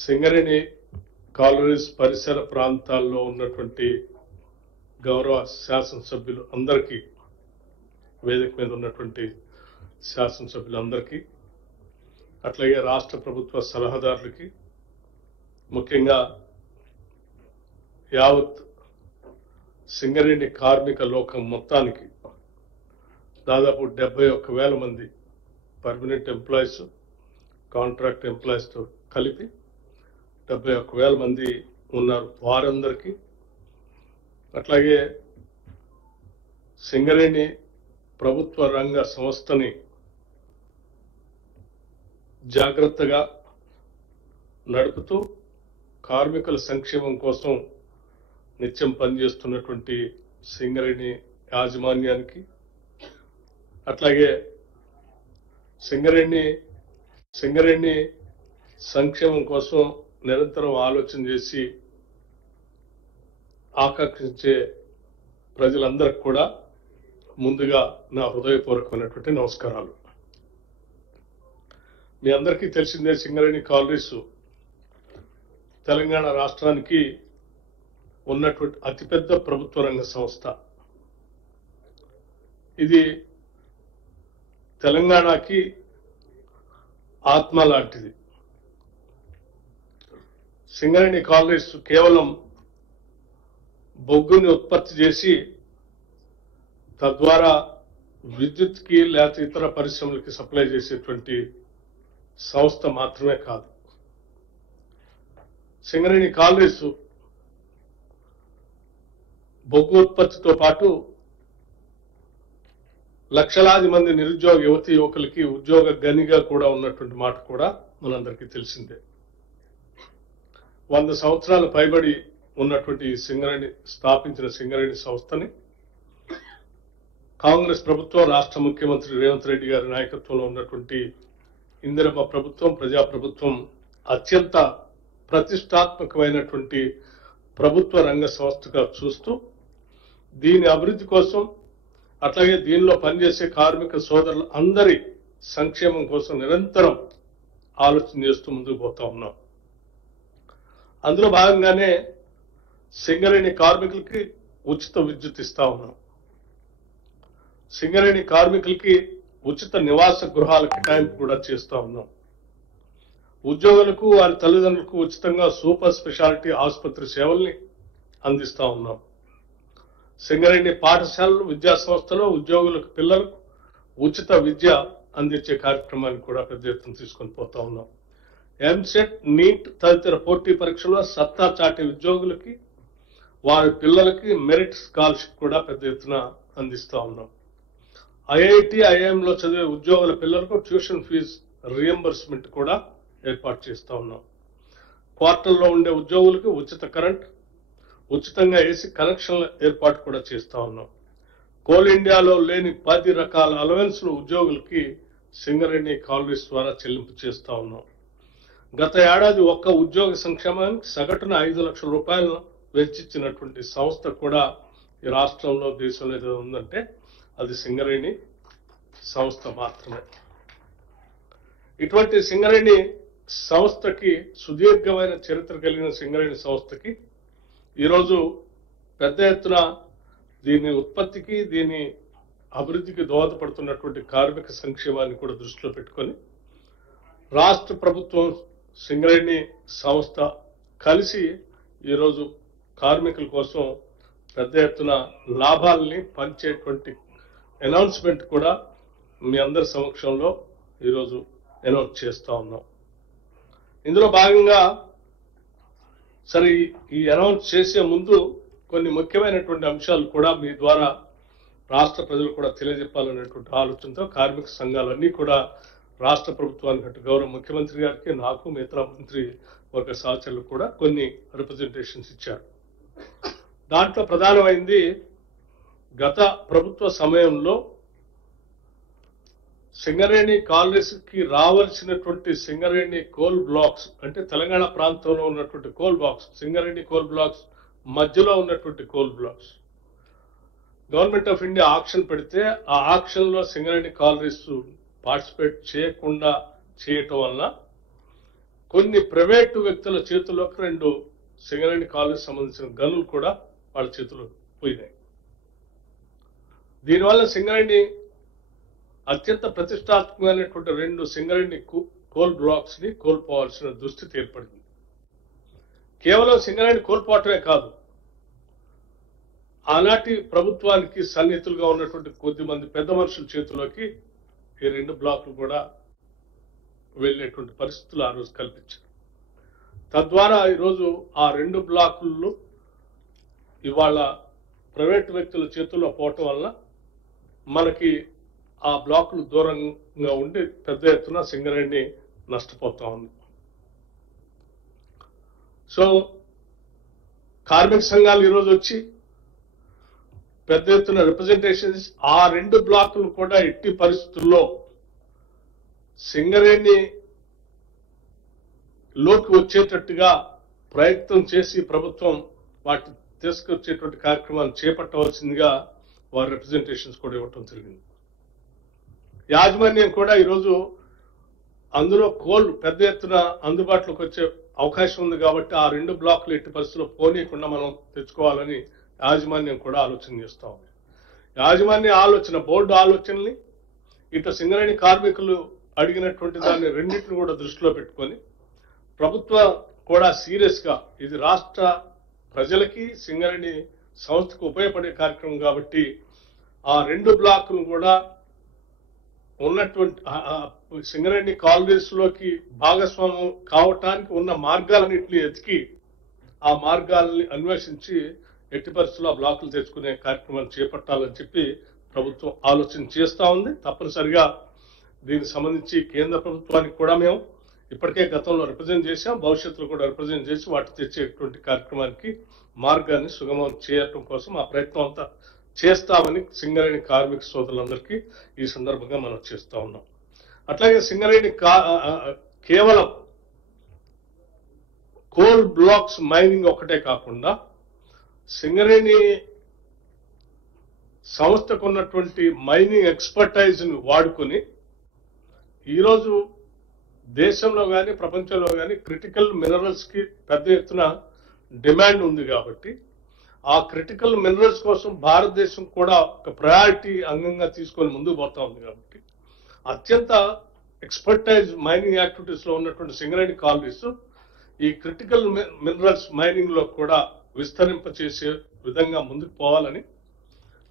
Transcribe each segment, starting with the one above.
Singareni colonies పరిసర ప్రాంతాల్లో ఉన్నటువంటి గౌరవ శాసనసభ్యులు అందరికీ, వేదిక మీద ఉన్నటువంటి శాసనసభ్యులందరికీ, అట్లాగే రాష్ట్ర ప్రభుత్వ సలహాదారులకి, ముఖ్యంగా యావత్ సింగరేణి కార్మిక లోకం మొత్తానికి దాదాపు 71,000 మంది పర్మనెంట్ ఎంప్లాయీస్, కాంట్రాక్ట్ ఎంప్లాయీస్తో కలిపి 71,000 మంది ఉన్నారు. వారందరికీ, అట్లాగే సింగరేణి ప్రభుత్వ రంగ సంస్థని జాగ్రత్తగా నడుపుతూ కార్మికుల సంక్షేమం కోసం నిత్యం పనిచేస్తున్నటువంటి సింగరేణి యాజమాన్యానికి, అట్లాగే సింగరేణి సంక్షేమం కోసం నిరంతరం ఆలోచన చేసి ఆకాంక్షించే ప్రజలందరికీ కూడా ముందుగా నా హృదయపూర్వకమైనటువంటి నమస్కారాలు. మీ అందరికీ తెలిసిందే, సింగరేణి కాలనీస్ తెలంగాణ రాష్ట్రానికి ఉన్నటువంటి అతిపెద్ద ప్రభుత్వ రంగ సంస్థ. ఇది తెలంగాణకి ఆత్మ లాంటిది. సింగరేణి కాలనీస్ కేవలం బొగ్గుని ఉత్పత్తి చేసి తద్వారా విద్యుత్కి లేకపోతే ఇతర పరిశ్రమలకి సప్లై చేసేటువంటి సంస్థ మాత్రమే కాదు. సింగరేణి కాలనీస్ బొగ్గు ఉత్పత్తితో పాటు లక్షలాది మంది నిరుద్యోగ యువతీ యువకులకి ఉద్యోగ గనిగా కూడా ఉన్నటువంటి మాట కూడా మనందరికీ తెలిసిందే. 100 సంవత్సరాల పైబడి ఉన్నటువంటి స్థాపించిన సింగరేణి సంస్థని కాంగ్రెస్ ప్రభుత్వం, రాష్ట్ర ముఖ్యమంత్రి రేవంత్ రెడ్డి గారి నాయకత్వంలో ఉన్నటువంటి ఇందిరమ్మ ప్రభుత్వం, ప్రజాప్రభుత్వం అత్యంత ప్రతిష్టాత్మకమైనటువంటి ప్రభుత్వ రంగ సంస్థగా చూస్తూ దీని అభివృద్ధి కోసం, అట్లాగే దీనిలో పనిచేసే కార్మిక సోదరులు అందరి సంక్షేమం కోసం నిరంతరం ఆలోచన చేస్తూ ముందుకు పోతా ఉన్నాం. అందులో భాగంగానే సింగరేణి కార్మికులకి ఉచిత విద్యుత్ ఇస్తా ఉన్నాం. సింగరేణి కార్మికులకి ఉచిత నివాస గృహాల కేటాయింపు కూడా చేస్తా ఉన్నాం. ఉద్యోగులకు, వారి తల్లిదండ్రులకు ఉచితంగా సూపర్ స్పెషాలిటీ ఆసుపత్రి సేవల్ని అందిస్తా ఉన్నాం. సింగరేణి పాఠశాలలు, విద్యా సంస్థలో ఉద్యోగులకు, పిల్లలకు ఉచిత విద్య అందించే కార్యక్రమాన్ని కూడా పెద్ద ఎత్తున తీసుకొని పోతా ఉన్నాం. ఎంసెట్, నీట్ తదితర పోటీ పరీక్షల్లో సత్తా చాటే ఉద్యోగులకి, వారి పిల్లలకి మెరిట్ స్కాలర్షిప్ కూడా పెద్ద ఎత్తున అందిస్తా ఉన్నాం. ఐఐటి, ఐఐఎంలో చదివే ఉద్యోగుల పిల్లలకు ట్యూషన్ ఫీజు రియంబర్స్మెంట్ కూడా ఏర్పాటు చేస్తా ఉన్నాం. క్వార్టర్లో ఉండే ఉద్యోగులకు ఉచిత కరెంట్, ఉచితంగా ఏసీ కనెక్షన్ల ఏర్పాటు కూడా చేస్తా ఉన్నాం. కోల్ ఇండియాలో లేని 10 రకాల అలవెన్స్లు ఉద్యోగులకి సింగరేణి కాలనీస్ ద్వారా చెల్లింపు చేస్తా ఉన్నాం. గత ఏడాది ఒక్క ఉద్యోగ సంక్షేమానికి సగటున 5 లక్షల రూపాయలను వెచ్చించినటువంటి సంస్థ కూడా ఈ రాష్ట్రంలో, దేశంలో ఏదో ఉందంటే అది సింగరేణి సంస్థ మాత్రమే. ఇటువంటి సింగరేణి సంస్థకి, సుదీర్ఘమైన చరిత్ర కలిగిన సింగరేణి సంస్థకి ఈరోజు పెద్ద ఎత్తున దీని ఉత్పత్తికి, దీని అభివృద్ధికి దోహదపడుతున్నటువంటి కార్మిక సంక్షేమాన్ని కూడా దృష్టిలో పెట్టుకొని రాష్ట్ర ప్రభుత్వం, సింగరేణి సంస్థ కలిసి ఈరోజు కార్మికుల కోసం పెద్ద ఎత్తున లాభాలని పంచేటువంటి అనౌన్స్మెంట్ కూడా మీ అందరి సమక్షంలో ఈరోజు అనౌన్స్ చేస్తా ఉన్నాం. ఇందులో భాగంగా సరే, ఈ అనౌన్స్ చేసే ముందు కొన్ని ముఖ్యమైనటువంటి అంశాలు కూడా మీ ద్వారా రాష్ట్ర ప్రజలు కూడా తెలియజెప్పాలనేటువంటి ఆలోచనతో కార్మిక సంఘాలన్నీ కూడా రాష్ట్ర ప్రభుత్వానికి, అటు గౌరవ ముఖ్యమంత్రి గారికి, నాకు, మిగతా మంత్రి వర్గ సహచరులు కూడా కొన్ని రిప్రజెంటేషన్స్ ఇచ్చారు. దాంట్లో ప్రధానమైంది, గత ప్రభుత్వ సమయంలో సింగరేణి కాలనీస్ కి రావాల్సినటువంటి సింగరేణి కోల్ బ్లాక్స్, అంటే తెలంగాణ ప్రాంతంలో ఉన్నటువంటి coal blocks, Singareni coal blocks మధ్యలో ఉన్నటువంటి coal blocks, government of India auction పెడితే ఆ ఆక్షన్ లో సింగరేణి కాలనీస్ పార్టిసిపేట్ చేయకుండా చేయటం వలన కొన్ని ప్రైవేటు వ్యక్తుల చేతుల్లోకి 2 సింగరేణి కాలేజ్ సంబంధించిన గనులు కూడా వాళ్ళ చేతుల్లో పోయినాయి. దీనివల్ల సింగరేణి అత్యంత ప్రతిష్టాత్మకమైనటువంటి 2 సింగరేణి కోల్ బ్లాక్స్ ని కోల్పోవాల్సిన దుస్థితి ఏర్పడింది. కేవలం సింగరేణి కోల్పోవటమే కాదు, ఆనాటి ప్రభుత్వానికి సన్నిహితులుగా ఉన్నటువంటి కొద్దిమంది పెద్ద మనుషుల చేతిలోకి ఈ 2 బ్లాకులు కూడా వెళ్ళేటువంటి పరిస్థితులు ఆ రోజు కల్పించారు. తద్వారా ఈరోజు ఆ 2 బ్లాకులు ఇవాళ ప్రైవేట్ వ్యక్తుల చేతుల్లో పోవటం వల్ల మనకి ఆ బ్లాకులు దూరంగా ఉండి పెద్ద ఎత్తున సింగరేణి నష్టపోతా ఉంది. సో కార్మిక సంఘాలు ఈరోజు వచ్చి పెద్ద ఎత్తున రిప్రజెంటేషన్స్ ఆ 2 బ్లాకులు కూడా ఎట్టి పరిస్థితుల్లో సింగరేణి లోకి వచ్చేటట్టుగా ప్రయత్నం చేసి ప్రభుత్వం వాటి తీసుకొచ్చేటువంటి కార్యక్రమాలు చేపట్టవలసిందిగా వారి రిప్రజెంటేషన్స్ కూడా ఇవ్వటం జరిగింది. యాజమాన్యం కూడా ఈరోజు అందులో కోల్ పెద్ద ఎత్తున అందుబాటులోకి వచ్చే అవకాశం ఉంది కాబట్టి ఆ 2 బ్లాకులు ఎట్టి పరిస్థితుల్లో పోనీయకుండా మనం తెచ్చుకోవాలని యాజమాన్యం కూడా ఆలోచన చేస్తా ఉంది. యాజమాన్య ఆలోచన, బోర్డు ఆలోచనల్ని ఇటు సింగరేణి కార్మికులు అడిగినటువంటి దాన్ని రెండింటిని కూడా దృష్టిలో పెట్టుకొని ప్రభుత్వం కూడా సీరియస్ గా ఇది రాష్ట్ర ప్రజలకి సింగరేణి సంస్థకు ఉపయోగపడే కార్యక్రమం కాబట్టి ఆ 2 బ్లాకులు కూడా ఉన్నటువంటి సింగరేణి కాలనీస్ లోకి భాగస్వామ్యం కావటానికి ఉన్న మార్గాలన్నింటినీ ఎతికి ఆ మార్గాలని అన్వేషించి ఎట్టి పరిస్థితుల్లో ఆ బ్లాకులు తెచ్చుకునే కార్యక్రమాలు చేపట్టాలని చెప్పి ప్రభుత్వం ఆలోచన చేస్తా ఉంది. తప్పనిసరిగా దీనికి సంబంధించి కేంద్ర ప్రభుత్వానికి కూడా మేము ఇప్పటికే గతంలో రిప్రజెంట్ చేశాం, భవిష్యత్తులో కూడా రిప్రజెంట్ చేసి వాటి తెచ్చేటువంటి కార్యక్రమానికి మార్గాన్ని సుగమం చేయటం కోసం ఆ ప్రయత్నం అంతా చేస్తామని సింగరేణి కార్మిక సోదరులందరికీ ఈ సందర్భంగా మనం చేస్తా ఉన్నాం. అట్లాగే సింగరేణి కేవలం కోల్ బ్లాక్స్ మైనింగ్ ఒకటే కాకుండా సింగరేణి సంస్థకు ఉన్నటువంటి మైనింగ్ ఎక్స్పర్టైజ్ ని వాడుకొని ఈరోజు దేశంలో కానీ ప్రపంచంలో కానీ క్రిటికల్ మినరల్స్ కి పెద్ద ఎత్తున డిమాండ్ ఉంది కాబట్టి ఆ క్రిటికల్ మినరల్స్ కోసం భారతదేశం కూడా ఒక ప్రయారిటీ అంగంగా తీసుకొని ముందుకు పోతా ఉంది కాబట్టి అత్యంత ఎక్స్పర్టైజ్ మైనింగ్ యాక్టివిటీస్ లో ఉన్నటువంటి సింగరేణి కాలనీస్ ఈ క్రిటికల్ మినరల్స్ మైనింగ్ లో కూడా విస్తరింపచేసే విధంగా ముందుకు పోవాలని,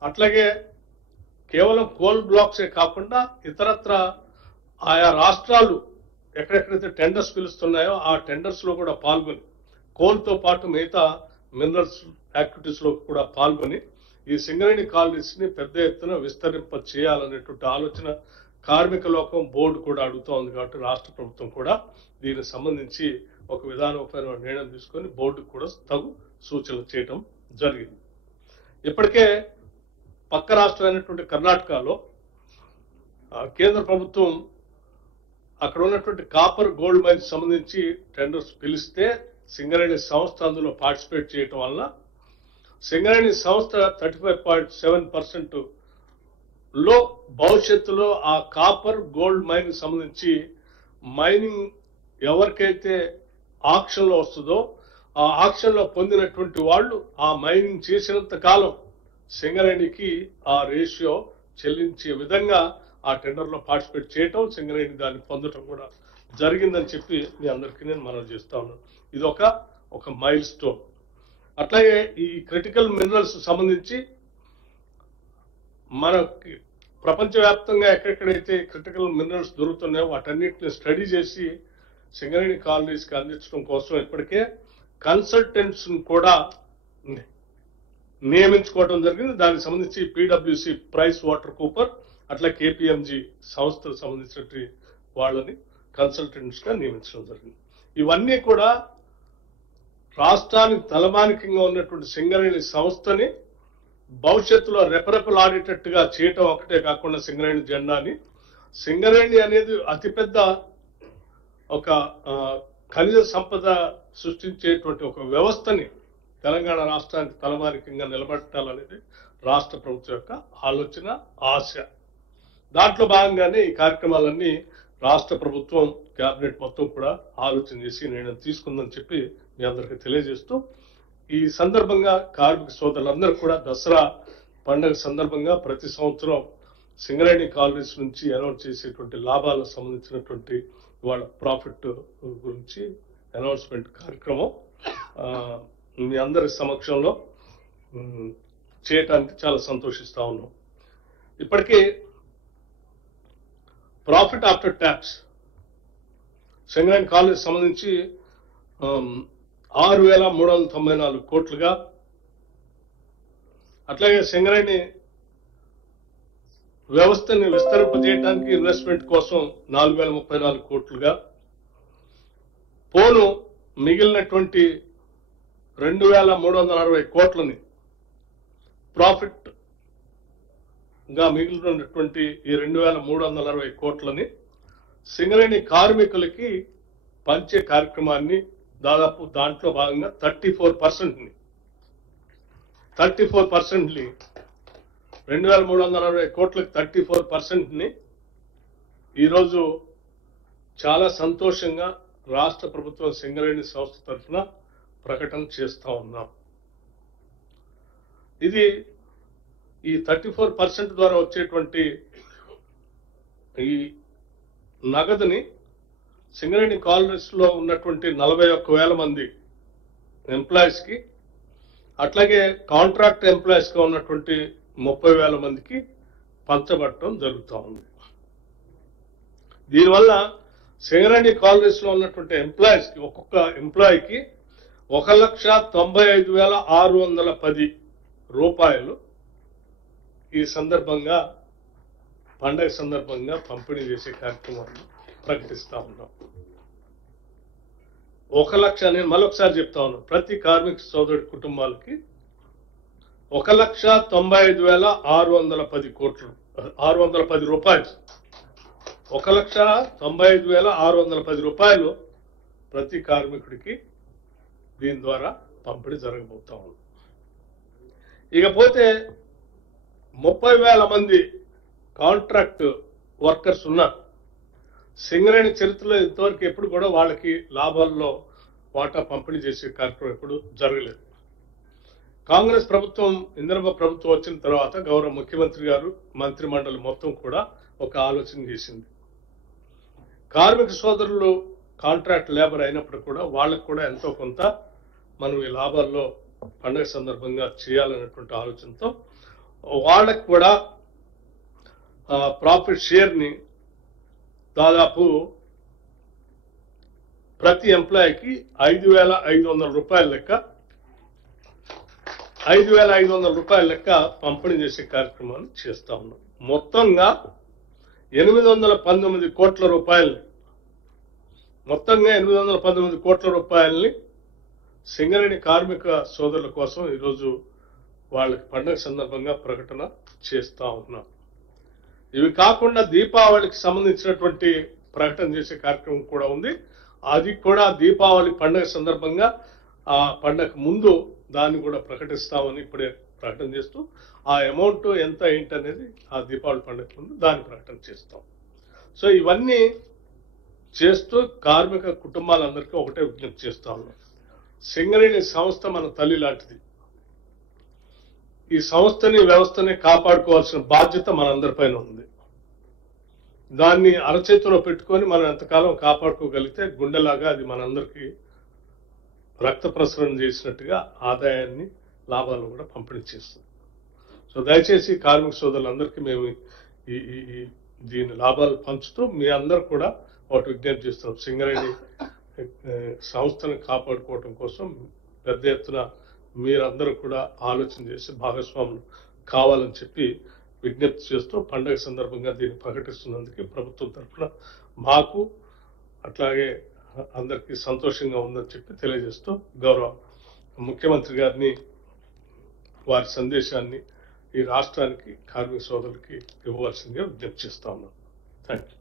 అట్లాగే కేవలం కోల్ బ్లాక్సే కాకుండా ఇతరత్ర ఆయా రాష్ట్రాలు ఎక్కడెక్కడైతే టెండర్స్ పిలుస్తున్నాయో ఆ టెండర్స్ లో కూడా పాల్గొని కోల్తో పాటు మిగతా మినరల్స్ యాక్టివిటీస్ లో కూడా పాల్గొని ఈ సింగరేణి కాలనీస్ ని పెద్ద ఎత్తున విస్తరింప చేయాలనేటువంటి ఆలోచన కార్మిక లోకం బోర్డు కూడా అడుగుతా ఉంది కాబట్టి రాష్ట్ర ప్రభుత్వం కూడా దీనికి సంబంధించి ఒక విధానోపరమైన నిర్ణయం తీసుకొని బోర్డుకు కూడా తగు సూచనలు చేయడం జరిగింది. ఇప్పటికే పక్క రాష్ట్రమైనటువంటి కర్ణాటకలో కేంద్ర ప్రభుత్వం అక్కడ ఉన్నటువంటి కాపర్ గోల్డ్ మైన్స్ సంబంధించి టెండర్స్ పిలిస్తే సింగరేణి సంస్థ అందులో పార్టిసిపేట్ చేయటం వల్ల సింగరేణి సంస్థ 35.7% లో భవిష్యత్తులో ఆ కాపర్ గోల్డ్ మైన్ సంబంధించి మైనింగ్ ఎవరికైతే ఆక్షన్ లో వస్తుందో ఆ ఆక్షన్ లో పొందినటువంటి వాళ్ళు ఆ మైనింగ్ చేసినంత కాలం సింగరేణికి ఆ రేషియో చెల్లించే విధంగా ఆ టెండర్ లో పార్టిసిపేట్ చేయటం, సింగరేణి దాన్ని పొందటం కూడా జరిగిందని చెప్పి మీ అందరికీ నేను మనవి చేస్తా ఉన్నాను. ఇది ఒక మైల్ స్టోన్. అట్లాగే ఈ క్రిటికల్ మినరల్స్ సంబంధించి మనకి ప్రపంచవ్యాప్తంగా ఎక్కడెక్కడైతే క్రిటికల్ మినరల్స్ దొరుకుతున్నాయో వాటన్నిటిని స్టడీ చేసి సింగరేణి కాలనీస్ కి అందించడం కోసం ఇప్పటికే కన్సల్టెంట్స్ కూడా నియమించుకోవడం జరిగింది. దానికి సంబంధించి పిడబ్ల్యూసి, ప్రైస్ వాటర్ కూపర్, అట్లా కేపీఎంజీ సంస్థలకు సంబంధించిన వాళ్ళని కన్సల్టెంట్స్ గా నియమించడం జరిగింది. ఇవన్నీ కూడా రాష్ట్రానికి తలమానికంగా ఉన్నటువంటి సింగరేణి సంస్థని భవిష్యత్తులో రెపరెపలాడేటట్టుగా చేయటం ఒకటే కాకుండా సింగరేణి జెండాని, సింగరేణి అనేది అతిపెద్ద ఒక ఖనిజ సంపద సృష్టించేటువంటి ఒక వ్యవస్థని తెలంగాణ రాష్ట్రానికి తలమానికంగా నిలబెట్టాలనేది రాష్ట్ర ప్రభుత్వం యొక్క ఆలోచన, ఆశ. దాంట్లో భాగంగానే ఈ కార్యక్రమాలన్నీ రాష్ట్ర ప్రభుత్వం కేబినెట్ మొత్తం కూడా ఆలోచన చేసి నిర్ణయం తీసుకుందని చెప్పి మీ అందరికీ తెలియజేస్తూ, ఈ సందర్భంగా కార్మిక సోదరులందరూ కూడా దసరా పండుగ సందర్భంగా ప్రతి సంవత్సరం సింగరేణి కాలనీస్ నుంచి అనౌన్స్ చేసేటువంటి లాభాలకు సంబంధించినటువంటి వాళ్ళ ప్రాఫిట్ గురించి అనౌన్స్మెంట్ కార్యక్రమం మీ అందరి సమక్షంలో చేయటానికి చాలా సంతోషిస్తా ఉన్నాం. ఇప్పటికే ప్రాఫిట్ ఆఫ్టర్ ట్యాక్స్ సింగరేణి కాలనీకి సంబంధించి 6,394 కోట్లుగా, అట్లాగే సింగరేణి వ్యవస్థని విస్తరింపజేయడానికి ఇన్వెస్ట్మెంట్ కోసం 4,034 కోట్లుగా, పోను మిగిలినటువంటి 2,360 కోట్లని ప్రాఫిట్ గా మిగిలినటువంటి ఈ 2,360 కోట్లని సింగరేణి కార్మికులకి పంచే కార్యక్రమాన్ని దాదాపు దాంట్లో భాగంగా 34%ని 2,360 కోట్లకి 34%ని ఈరోజు చాలా సంతోషంగా రాష్ట్ర ప్రభుత్వం సింగరేణి సంస్థ తరఫున ప్రకటన చేస్తా ఉన్నాం. ఇది ఈ 34% ద్వారా వచ్చేటువంటి ఈ నగదుని సింగరేణి కాలనీస్ లో ఉన్నటువంటి 41,000 మంది ఎంప్లాయీస్ కి, అట్లాగే కాంట్రాక్ట్ ఎంప్లాయీస్ గా ఉన్నటువంటి 30,000 మందికి పంచబడటం జరుగుతూ ఉంది. దీనివల్ల సింగరేణి కాలనీస్ లో ఉన్నటువంటి ఎంప్లాయీస్ కి, ఒక్కొక్క ఎంప్లాయీకి 1,95,610 రూపాయలు ఈ సందర్భంగా పండగ సందర్భంగా పంపిణీ చేసే కార్యక్రమాన్ని ప్రకటిస్తా ఉన్నాం. 1 లక్ష, నేను మరొకసారి చెప్తా ఉన్నాను, ప్రతి కార్మిక సోదరుడి కుటుంబాలకి 1,95,610 కోట్లు, 610 రూపాయలు, 1,95,610 రూపాయలు ప్రతి కార్మికుడికి దీని ద్వారా పంపిణీ జరగబోతా ఉంది. ఇకపోతే 30,000 మంది కాంట్రాక్ట్ వర్కర్స్ ఉన్నారు. సింగరేణి చరిత్రలో ఇంతవరకు ఎప్పుడు కూడా వాళ్ళకి లాభాల్లో వాటా పంపిణీ చేసే కార్యక్రమం ఎప్పుడు జరగలేదు. కాంగ్రెస్ ప్రభుత్వం, ఇందిరమ్మ ప్రభుత్వం వచ్చిన తర్వాత గౌరవ ముఖ్యమంత్రి గారు, మంత్రి మండలి మొత్తం కూడా ఒక ఆలోచన చేసింది. కార్మిక సోదరులు కాంట్రాక్ట్ లేబర్ అయినప్పుడు కూడా వాళ్ళకు కూడా ఎంతో కొంత మనం ఈ లాభాల్లో పండుగ సందర్భంగా చేయాలనేటువంటి ఆలోచనతో వాళ్ళకు కూడా ప్రాఫిట్ షేర్ ని దాదాపు ప్రతి ఎంప్లాయీకి 5,500 రూపాయల లెక్క 5,500 రూపాయల లెక్క పంపిణీ చేసే కార్యక్రమాన్ని చేస్తా ఉన్నాం. మొత్తంగా 819 కోట్ల రూపాయలని, మొత్తంగా 819 కోట్ల రూపాయలని సింగరేణి కార్మిక సోదరుల కోసం ఈరోజు వాళ్ళకి పండుగ సందర్భంగా ప్రకటన చేస్తా ఉన్నాం. ఇవి కాకుండా దీపావళికి సంబంధించినటువంటి ప్రకటన చేసే కార్యక్రమం కూడా ఉంది. అది కూడా దీపావళి పండుగ సందర్భంగా, ఆ పండుగ ముందు దాన్ని కూడా ప్రకటిస్తామని ఇప్పుడే ప్రకటన చేస్తూ, ఆ అమౌంట్ ఎంత ఏంటనేది ఆ దీపావళి పండుగ ముందు దాన్ని ప్రకటన చేస్తాం. సో ఇవన్నీ చేస్తూ కార్మిక కుటుంబాలందరికీ ఒకటే విజ్ఞప్తి చేస్తా ఉన్నాం. సింగరేణి సంస్థ మన తల్లి లాంటిది. ఈ సంస్థని, వ్యవస్థని కాపాడుకోవాల్సిన బాధ్యత మనందరిపైన ఉంది. దాన్ని అరచేతిలో పెట్టుకొని మనం ఎంతకాలం కాపాడుకోగలిగితే గుండెలాగా అది మనందరికీ రక్త ప్రసరణ చేసినట్టుగా ఆదాయాన్ని, లాభాలను కూడా పంపిణీ చేస్తుంది. సో దయచేసి కార్మిక సోదరులందరికీ మేము దీని లాభాలు పంచుతూ మీ అందరూ కూడా ఒకటి విజ్ఞప్తి చేస్తున్నాం. సింగరేణి సంస్థను కాపాడుకోవటం కోసం పెద్ద ఎత్తున మీరందరూ కూడా ఆలోచన చేసి భాగస్వాములు కావాలని చెప్పి విజ్ఞప్తి చేస్తూ, పండుగ సందర్భంగా దీన్ని ప్రకటిస్తున్నందుకు ప్రభుత్వం తరఫున మాకు అట్లాగే అందరికీ సంతోషంగా ఉందని చెప్పి తెలియజేస్తూ, గౌరవ ముఖ్యమంత్రి గారిని వారి సందేశాన్ని ఈ రాష్ట్రానికి, కార్మిక సోదరులకి ఇవ్వవలసిందిగా విజ్ఞప్తి చేస్తా ఉన్నాను. Thank you.